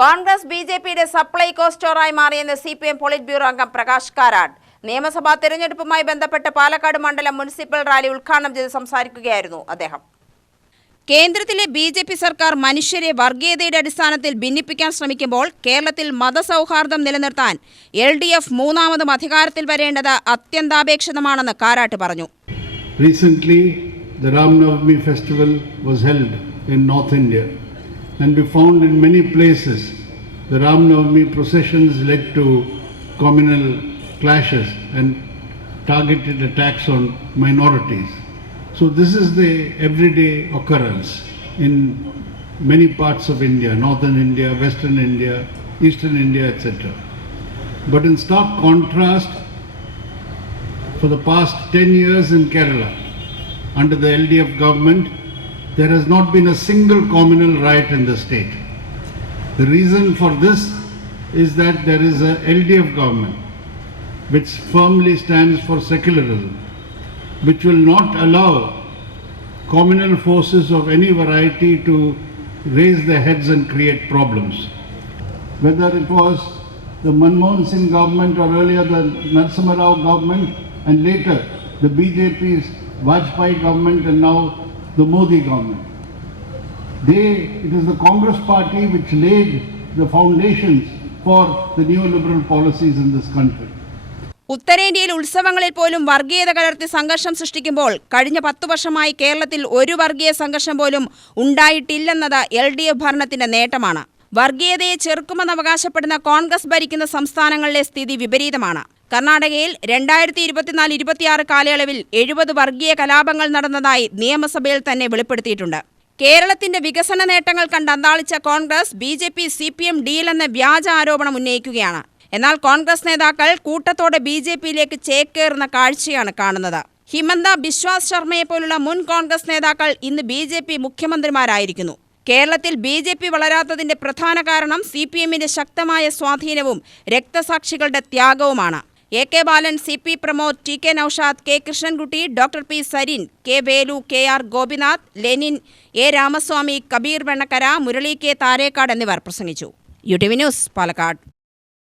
കോൺഗ്രസ് ബിജെപിയുടെ സപ്ലൈകോ സ്റ്റോറായി മാറിയെന്ന് CPM polit bureau അംഗം പ്രകാശ് കാരാട്ട് നിയമസഭാ തെരഞ്ഞെടുപ്പുമായി ബന്ധപ്പെട്ട് പാലക്കാട് മണ്ഡലം മുനിസിപ്പൽ റാലി ഉദ്ഘാടനം ചെയ്ത് സംസാരിക്കുകയായിരുന്നു അദ്ദേഹം. കേന്ദ്രത്തിലെ ബിജെപി സർക്കാർ മനുഷ്യരെ വർഗീയതയുടെ അടിസ്ഥാനത്തിൽ ഭിന്നിപ്പിക്കാൻ ശ്രമിക്കുമ്പോൾ കേരളത്തിൽ മതസൗഹാർദ്ദം നിലനിർത്താൻ LDF മൂന്നാമതും അധികാരത്തിൽ വരേണ്ടത് അത്യന്താപേക്ഷിതമാണെന്ന് കാരാട്ട് പറഞ്ഞു. Recently, the Ram Navami festival was held in North India, and we found in many places the Ram Navami processions led to communal clashes and targeted attacks on minorities. So this is the everyday occurrence in many parts of India, northern India, western India, eastern India, etc. But in stark contrast, for the past 10 years in Kerala, under the LDF government, there has not been a single communal riot in the state. The reason for this is that there is a LDF government which firmly stands for secularism, which will not allow communal forces of any variety to raise their heads and create problems. Whether it was the Manmohan Singh government or earlier the Narasimha Rao government and later the BJP's Vajpayee government and now the Modi government. It is the Congress party which laid the foundations for the neoliberal policies in this country. ഉത്തരേന്ത്യയിൽ ഉത്സവങ്ങളിൽ പോലും വർഗീയത കലർത്തി സംഘർഷം സൃഷ്ടിക്കുമ്പോൾ കഴിഞ്ഞ 10 വർഷമായി കേരളത്തിൽ ഒരു വർഗീയ സംഘർഷം പോലും ഉണ്ടായിട്ടില്ലെന്നത് LDF ഭരണത്തിന്റെ നേട്ടമാണ്. വർഗീയതയെ ചെറുക്കുമെന്ന് അവകാശപ്പെടുന്ന കോൺഗ്രസ് ഭരിക്കുന്ന സംസ്ഥാനങ്ങളിലെ സ്ഥിതി വിപരീതമാണ്. കർണാടകയിൽ 2024-26 കാലയളവിൽ 70 വർഗീയ കലാപങ്ങൾ നടന്നതായി നിയമസഭയിൽ തന്നെ വെളിപ്പെടുത്തിയിട്ടുണ്ട്. കേരളത്തിന്റെ വികസന നേട്ടങ്ങൾ കണ്ട് അന്താളിച്ച കോൺഗ്രസ് BJP CPM ഡീലെന്ന വ്യാജ ആരോപണം ഉന്നയിക്കുകയാണ്. എന്നാൽ കോൺഗ്രസ് നേതാക്കൾ കൂട്ടത്തോടെ BJPയിലേക്ക് ചേക്കേറുന്ന കാഴ്ചയാണ് കാണുന്നത്. ഹിമന്ത ബിശ്വാസ് ശർമ്മയെ പോലുള്ള മുൻ കോൺഗ്രസ് നേതാക്കൾ ഇന്ന് BJP മുഖ്യമന്ത്രിമാരായിരിക്കുന്നു. കേരളത്തിൽ BJP വളരാത്തതിന്റെ പ്രധാന കാരണം CPMന്റെ ശക്തമായ സ്വാധീനവും രക്തസാക്ഷികളുടെ ത്യാഗവുമാണ്. AK Balan, CP Pramod, TK Naushad, K Krishnankutty, doctor P Sarin, K Velu, KR Gopinath, Lenin, A Ramaswamy, Kabir Vennakkara, Murali K Tharekkad എന്നിവർ പ്രസംഗിച്ചു. UTV news, Palakkad.